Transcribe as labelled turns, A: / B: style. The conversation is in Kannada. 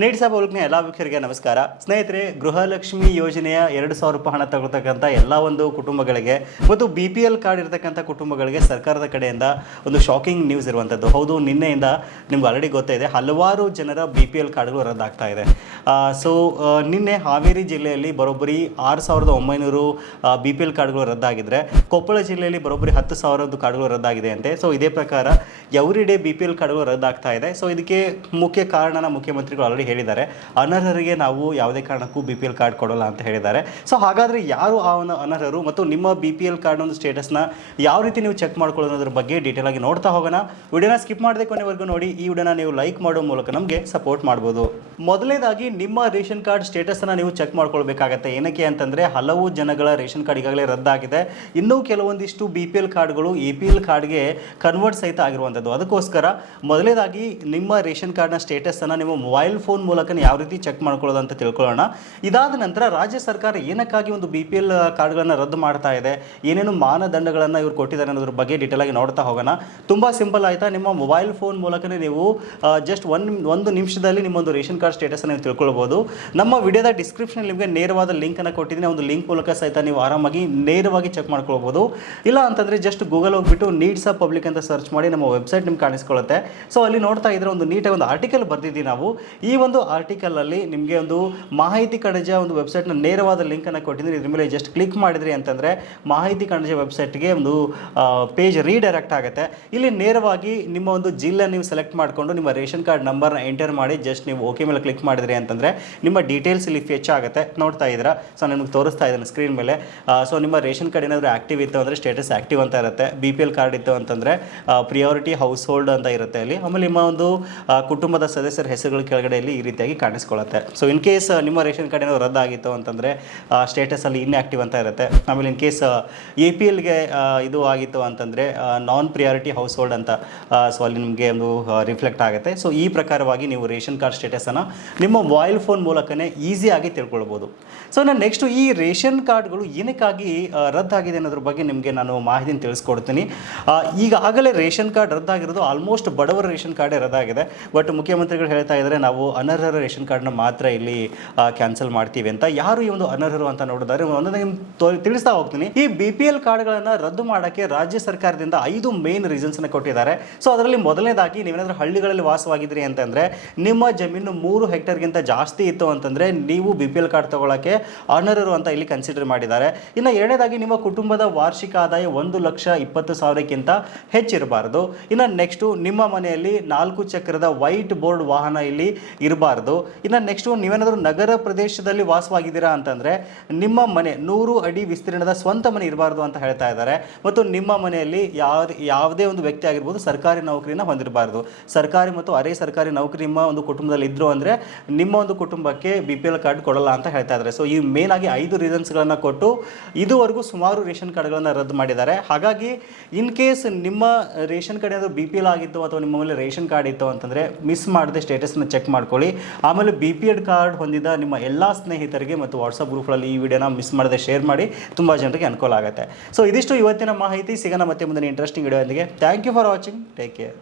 A: ನೀಡ್ ಅವ್ರಿಗೆ ಎಲ್ಲ ವೀಕ್ಷಕರಿಗೆ ನಮಸ್ಕಾರ. ಸ್ನೇಹಿತರೆ, ಗೃಹಲಕ್ಷ್ಮಿ ಯೋಜನೆಯ ಎರಡು ಸಾವಿರ ರೂಪಾಯಿ ಹಣ ತಗೊಳ್ತಕ್ಕಂಥ ಎಲ್ಲ ಒಂದು ಕುಟುಂಬಗಳಿಗೆ ಮತ್ತು ಬಿ ಪಿ ಎಲ್ ಕಾರ್ಡ್ ಇರತಕ್ಕಂಥ ಕುಟುಂಬಗಳಿಗೆ ಸರ್ಕಾರದ ಕಡೆಯಿಂದ ಒಂದು ಶಾಕಿಂಗ್ ನ್ಯೂಸ್ ಇರುವಂಥದ್ದು ಹೌದು, ನಿನ್ನೆಯಿಂದ ನಿಮ್ಗೆ ಆಲ್ರೆಡಿ ಗೊತ್ತೇ ಇದೆ ಹಲವಾರು ಜನರ ಬಿ ಪಿ ಎಲ್ ಕಾರ್ಡ್ಗಳು ರದ್ದಾಗ್ತಾ ಇದೆ. ಸೊ ನಿನ್ನೆ ಹಾವೇರಿ ಜಿಲ್ಲೆಯಲ್ಲಿ ಬರೋಬ್ಬರಿ ಆರು ಸಾವಿರದ ಒಂಬೈನೂರು ಬಿ ಪಿ ಎಲ್ ಕಾರ್ಡ್ಗಳು ರದ್ದಾಗಿದ್ರೆ, ಕೊಪ್ಪಳ ಜಿಲ್ಲೆಯಲ್ಲಿ ಬರೋಬ್ಬರಿ ಹತ್ತು ಸಾವಿರದ್ದು ಕಾರ್ಡ್ಗಳು ರದ್ದಾಗಿದೆ ಅಂತೆ. ಸೊ ಇದೇ ಪ್ರಕಾರ every day B P L ಕಾರ್ಡ್ಗಳು ರದ್ದಾಗ್ತಾ ಇದೆ. ಸೊ ಇದಕ್ಕೆ ಮುಖ್ಯ ಕಾರಣನ ಮುಖ್ಯಮಂತ್ರಿಗಳು ಆಲ್ರೆಡಿ ಹೇಳಿದ್ದಾರೆ. ಅನರ್ಹರಿಗೆ ನಾವು ಯಾವುದೇ ಕಾರಣಕ್ಕೂ ಬಿ ಎಲ್ ಕಾರ್ಡ್ ಕೊಡೋಲ್ಲ ಅಂತ ಹೇಳಿದ್ದಾರೆ. ಸೊ ಹಾಗಾದರೆ ಯಾರು ಆ ಅನರ್ಹರು ಮತ್ತು ನಿಮ್ಮ ಬಿ ಪಿ ಎಲ್ ಕಾರ್ಡ್ ಒಂದು ಸ್ಟೇಟಸ್ನ ಯಾವ ರೀತಿ ನೀವು ಚೆಕ್ ಮಾಡ್ಕೊಳ್ಳೋದ್ರ ಬಗ್ಗೆ ಡೀಟೇಲ್ ಆಗಿ ನೋಡ್ತಾ ಹೋಗೋಣ. ವಿಡಿಯೋನ ಸ್ಕಿಪ್ ಮಾಡದೆ ಕೊನೆವರೆಗೂ ನೋಡಿ. ಈ ವಿಡಿಯೋನ ನೀವು ಲೈಕ್ ಮಾಡೋ ಮೂಲಕ ನಮಗೆ ಸಪೋರ್ಟ್ ಮಾಡ್ಬೋದು. ಮೊದಲನೇದಾಗಿ ನಿಮ್ಮ ರೇಷನ್ ಕಾರ್ಡ್ ಸ್ಟೇಟಸ್ನ ನೀವು ಚೆಕ್ ಮಾಡ್ಕೊಳ್ಬೇಕಾಗತ್ತೆ. ಏನಕ್ಕೆ ಅಂತಂದರೆ ಹಲವು ಜನಗಳ ರೇಷನ್ ಕಾರ್ಡ್ ಈಗಾಗಲೇ ರದ್ದಾಗಿದೆ. ಇನ್ನೂ ಕೆಲವೊಂದಿಷ್ಟು ಬಿ ಪಿ ಎಲ್ ಕಾರ್ಡ್ಗಳು ಎ ಪಿ ಎಲ್ ಕಾರ್ಡ್ಗೆ ಕನ್ವರ್ಟ್ ಸಹಿತ ಆಗಿರುವಂಥದ್ದು. ಅದಕ್ಕೋಸ್ಕರ ಮೊದಲನೇದಾಗಿ ನಿಮ್ಮ ರೇಷನ್ ಕಾರ್ಡ್ನ ಸ್ಟೇಟಸನ್ನು ನಿಮ್ಮ ಮೊಬೈಲ್ ಫೋನ್ ಮೂಲಕ ಯಾವ ರೀತಿ ಚೆಕ್ ಮಾಡ್ಕೊಳ್ಳೋದು ಅಂತ ತಿಳ್ಕೊಳ್ಳೋಣ. ಇದಾದ ನಂತರ ರಾಜ್ಯ ಸರ್ಕಾರ ಏನಕ್ಕಾಗಿ ಒಂದು ಬಿ ಪಿ ಎಲ್ ಕಾರ್ಡ್ಗಳನ್ನು ರದ್ದು ಮಾಡ್ತಾ ಇದೆ? ಏನೇನು ಮಾನದಂಡಗಳನ್ನು ಇವರು ಕೊಟ್ಟಿದ್ದಾರೆ ಅನ್ನೋದ್ರ ಬಗ್ಗೆ ಡೀಟೇಲ್ ಆಗಿ ನೋಡ್ತಾ ಹೋಗೋಣ. ತುಂಬ ಸಿಂಪಲ್ ಆಯಿತಾ? ನಿಮ್ಮ ಮೊಬೈಲ್ ಫೋನ್ ಮೂಲಕನೇ ನೀವು ಜಸ್ಟ್ ಒನ್ ಒಂದು ನಿಮಿಷದಲ್ಲಿ ನಿಮ್ಮೊಂದು ರೇಷನ್ ಕಾರ್ಡ್ ಸ್ಟೇಟಸನ್ನು ನೀವು ತಿಳ್ಕೊಳ್ಬೋದು. ನಮ್ಮ ವಿಡಿಯೋದ ಡಿಸ್ಕ್ರಿಪ್ಷನ್ ನಿಮಗೆ ನೇರವಾದ ಲಿಂಕನ್ನು ಕೊಟ್ಟಿದ್ದೀನಿ. ಒಂದು ಲಿಂಕ್ ಮೂಲಕ ಸಹಿತ ನೀವು ಆರಾಮಾಗಿ ನೇರವಾಗಿ ಚೆಕ್ ಮಾಡ್ಕೊಳ್ಬೋದು. ಇಲ್ಲ ಅಂತಂದರೆ ಜಸ್ಟ್ ಗೂಗಲ್ ಹೋಗ್ಬಿಟ್ಟು ನೀಡ್ಸ್ ಆಫ್ ಪಬ್ಲಿಕ್ ಅಂತ ಸರ್ಚ್ ಮಾಡಿ ನಮ್ಮ ವೆಬ್ಸೈಟ್ ನಿಮ್ಗೆ ಕಾಣಿಸ್ಕೊಳ್ಳುತ್ತೆ ಸೊ ಅಲ್ಲಿ ನೋಡ್ತಾ ಇದ್ರೆ ಒಂದು ನೀಟಾಗಿ ಒಂದು ಆರ್ಟಿಕಲ್ ಬರ್ದಿದ್ದೀವಿ ನಾವು. ಈ ಒಂದು ಆರ್ಟಿಕಲಲ್ಲಿ ನಿಮಗೆ ಒಂದು ಮಾಹಿತಿ ಕಣಜ ಒಂದು ವೆಬ್ಸೈಟ್ನ ನೇರವಾದ ಲಿಂಕನ್ನು ಕೊಟ್ಟಿದ್ದೀನಿ. ಇದ್ರ ಮೇಲೆ ಜಸ್ಟ್ ಕ್ಲಿಕ್ ಮಾಡಿದ್ರಿ ಅಂತಂದರೆ ಮಾಹಿತಿ ಕಣಜ ವೆಬ್ಸೈಟ್ಗೆ ಒಂದು ಪೇಜ್ ರೀಡೈರೆಕ್ಟ್ ಆಗುತ್ತೆ. ಇಲ್ಲಿ ನೇರವಾಗಿ ನಿಮ್ಮ ಒಂದು ಜಿಲ್ಲೆ ನೀವು ಸೆಲೆಕ್ಟ್ ಮಾಡಿಕೊಂಡು ನಿಮ್ಮ ರೇಷನ್ ಕಾರ್ಡ್ ನಂಬರ್ನ ಎಂಟರ್ ಮಾಡಿ ಜಸ್ಟ್ ನೀವು ಓಕೆ ಮೇಲೆ ಕ್ಲಿಕ್ ಮಾಡಿದ್ರಿ ಅಂತಂದರೆ ನಿಮ್ಮ ಡೀಟೇಲ್ಸ್ ಇಲ್ಲಿ ಫೆಚ್ ಆಗುತ್ತೆ. ನೋಡ್ತಾ ಇದ್ದೀರಾ? ಸೊ ನಿಮಗೆ ತೋರಿಸ್ತಾ ಇದ್ದೀನಿ ಸ್ಕ್ರೀನ್ ಮೇಲೆ. ಸೊ ನಿಮ್ಮ ರೇಷನ್ ಕಾರ್ಡ್ ಏನಾದರೂ ಆಕ್ಟಿವ್ ಇತ್ತು ಅಂದರೆ ಸ್ಟೇಟಸ್ ಆಕ್ಟಿವ್ ಅಂತ ಇರುತ್ತೆ. ಬಿ ಪಿ ಎಲ್ ಕಾರ್ಡ್ ಇತ್ತು ಅಂತಂದರೆ ಪ್ರಿಯಾರಿಟಿ ಹೌಸ್ ಹೋಲ್ಡ್ ಅಂತ ಇರುತ್ತೆ ಇಲ್ಲಿ ಆಮೇಲೆ ನಿಮ್ಮ ಒಂದು ಕುಟುಂಬದ ಸದಸ್ಯರ ಹೆಸರುಗಳ ಕೆಳಗಡೆ ಇಲ್ಲಿ ಈ ರೀತಿಯಾಗಿ ಕಾಣಿಸ್ಕೊಳ್ಳುತ್ತೆ. ಸೊ ಇನ್ ಕೇಸ್ ನಿಮ್ಮ ರೇಷನ್ ಕಾರ್ಡ್ ಏನಾದ್ರು ರದ್ದಾಗಿತ್ತು ಅಂತಂದರೆ ಸ್ಟೇಟಸಲ್ಲಿ ಇನ್ಆಕ್ಟಿವ್ ಅಂತ ಇರುತ್ತೆ. ಆಮೇಲೆ ಇನ್ ಕೇಸ್ ಎ ಪಿ ಎಲ್ಗೆ ಇದು ಆಗಿತ್ತು ಅಂತಂದರೆ ನಾನ್ ಪ್ರಿಯಾರಿಟಿ ಹೌಸ್ ಹೋಲ್ಡ್ ಅಂತ ಸೊ ಅಲ್ಲಿ ನಿಮಗೆ ಒಂದು ರಿಫ್ಲೆಕ್ಟ್ ಆಗುತ್ತೆ. ಸೊ ಈ ಪ್ರಕಾರವಾಗಿ ನೀವು ರೇಷನ್ ಕಾರ್ಡ್ ಸ್ಟೇಟಸನ್ನು ನಿಮ್ಮ ಮೊಬೈಲ್ ಫೋನ್ ಮೂಲಕನೇ ಈಸಿಯಾಗಿ ತಿಳ್ಕೊಳ್ಬೋದು. ಸೊ ನಾನು ನೆಕ್ಸ್ಟು ಈ ರೇಷನ್ ಕಾರ್ಡ್ಗಳು ಏನಕ್ಕಾಗಿ ರದ್ದಾಗಿದೆ ಅನ್ನೋದ್ರ ಬಗ್ಗೆ ನಿಮಗೆ ನಾನು ಮಾಹಿತಿನ ತಿಳಿಸ್ಕೊಡ್ತೀನಿ. ಈಗಾಗಲೇ ರೇಷನ್ ಕಾರ್ಡ್ ರದ್ದಾಗಿರೋದು ಆಲ್ಮೋಸ್ಟ್ ಬಡವರ ರೇಷನ್ ಕಾರ್ಡೇ ರದ್ದಾಗಿದೆ. ಬಟ್ ಮುಖ್ಯಮಂತ್ರಿಗಳು ಹೇಳ್ತಾ ಇದ್ದಾರೆ, ನಾವು ಅನರ್ಹರ ರೇಷನ್ ಕಾರ್ಡ್ನ ಮಾತ್ರ ಇಲ್ಲಿ ಕ್ಯಾನ್ಸಲ್ ಮಾಡ್ತೀವಿ ಅಂತ ಯಾರು ಈ ಒಂದು ಅನರ್ಹರು ಅಂತ ನೋಡಿದ್ರೆ ಒಂದೊಂದು ತಿಳಿಸ್ತಾ ಹೋಗ್ತೀನಿ. ಈ ಬಿ ಪಿ ಎಲ್ ಕಾರ್ಡ್ಗಳನ್ನು ರದ್ದು ಮಾಡೋಕ್ಕೆ ರಾಜ್ಯ ಸರ್ಕಾರದಿಂದ ಐದು ಮೇನ್ ರೀಸನ್ಸ್ನ ಕೊಟ್ಟಿದ್ದಾರೆ. ಸೊ ಅದರಲ್ಲಿ ಮೊದಲನೇದಾಗಿ ನೀವೇನಾದ್ರೂ ಹಳ್ಳಿಗಳಲ್ಲಿ ವಾಸವಾಗಿದ್ರಿ ಅಂತಂದರೆ, ನಿಮ್ಮ ಜಮೀನು ಮೂರು ಹೆಕ್ಟರ್ಗಿಂತ ಜಾಸ್ತಿ ಇತ್ತು ಅಂತಂದರೆ ನೀವು ಬಿ ಪಿ ಎಲ್ ಕಾರ್ಡ್ ತಗೊಳ್ಳೋಕ್ಕೆ ಅನರ್ಹರು ಅಂತ ಇಲ್ಲಿ ಕನ್ಸಿಡರ್ ಮಾಡಿದ್ದಾರೆ. ಇನ್ನು ಎರಡನೇದಾಗಿ ನಿಮ್ಮ ಕುಟುಂಬದ ವಾರ್ಷಿಕ ಆದಾಯ ಒಂದು ಲಕ್ಷ ಇಪ್ಪತ್ತು ಸಾವಿರಕ್ಕಿಂತ ಹೆಚ್ಚಿರಬಾರದು. ಇನ್ನು ನೆಕ್ಸ್ಟು ನಿಮ್ಮ ಮನೆಯಲ್ಲಿ ನಾಲ್ಕು ಚಕ್ರದ ವೈಟ್ ಬೋರ್ಡ್ ವಾಹನ ಇಲ್ಲಿ ಇರಬಾರ್ದು. ಇನ್ನು ನೆಕ್ಸ್ಟು ನೀವೇನಾದರೂ ನಗರ ಪ್ರದೇಶದಲ್ಲಿ ವಾಸವಾಗಿದ್ದೀರಾ ಅಂತಂದರೆ, ನಿಮ್ಮ ಮನೆ ನೂರು ಅಡಿ ವಿಸ್ತೀರ್ಣದ ಸ್ವಂತ ಮನೆ ಇರಬಾರ್ದು ಅಂತ ಹೇಳ್ತಾ ಇದ್ದಾರೆ. ಮತ್ತು ನಿಮ್ಮ ಮನೆಯಲ್ಲಿ ಯಾವ ಯಾವುದೇ ಒಂದು ವ್ಯಕ್ತಿ ಆಗಿರ್ಬೋದು, ಸರ್ಕಾರಿ ನೌಕರಿನ ಹೊಂದಿರಬಾರ್ದು. ಸರ್ಕಾರಿ ಮತ್ತು ಅರೆ ಸರ್ಕಾರಿ ನೌಕರಿ ನಿಮ್ಮ ಒಂದು ಕುಟುಂಬದಲ್ಲಿ ಇದ್ದರು ಅಂದರೆ, ನಿಮ್ಮ ಒಂದು ಕುಟುಂಬಕ್ಕೆ ಬಿ ಪಿ ಎಲ್ ಕಾರ್ಡ್ ಕೊಡಲ್ಲ ಅಂತ ಹೇಳ್ತಾ ಇದ್ದಾರೆ. ಸೊ ಈ ಮೇನ್ ಆಗಿ ಐದು ರೀಸನ್ಸ್ಗಳನ್ನು ಕೊಟ್ಟು ಇದುವರೆಗೂ ಸುಮಾರು ರೇಷನ್ ಕಾರ್ಡ್ಗಳನ್ನು ರದ್ದು ಮಾಡಿದ್ದಾರೆ. ಹಾಗಾಗಿ ಇನ್ ಕೇಸ್ ನಿಮ್ಮ ರೇಷನ್ ಕಾರ್ಡ್ ಏನಾದರೂ ಬಿ ಪಿ ಎಲ್ ಆಗಿತ್ತು ಅಥವಾ ನಿಮ್ಮ ಮೇಲೆ ರೇಷನ್ ಕಾರ್ಡ್ ಇತ್ತು ಅಂತಂದರೆ ಮಿಸ್ ಮಾಡದೆ ಸ್ಟೇಟಸ್ನ ಚೆಕ್ ಮಾಡ್ಕೊಳ್ಳಿ ಆಮೇಲೆ ಬಿ ಪಿ ಎಡ್ ಕಾರ್ಡ್ ಹೊಂದಿದ ನಿಮ್ಮ ಎಲ್ಲ ಸ್ನೇಹಿತರಿಗೆ ಮತ್ತು ವಾಟ್ಸಪ್ ಗ್ರೂಪ್ಗಳಲ್ಲಿ ಈ ವಿಡಿಯೋನ ಮಿಸ್ ಮಾಡದೆ ಶೇರ್ ಮಾಡಿ, ತುಂಬ ಜನರಿಗೆ ಅನುಕೂಲ ಆಗುತ್ತೆ. ಸೊ ಇದಿಷ್ಟು ಇವತ್ತಿನ ಮಾಹಿತಿ. ಸಿಗೋಣ ಮತ್ತೆ ಮುಂದಿನ interesting video thank you for watching take care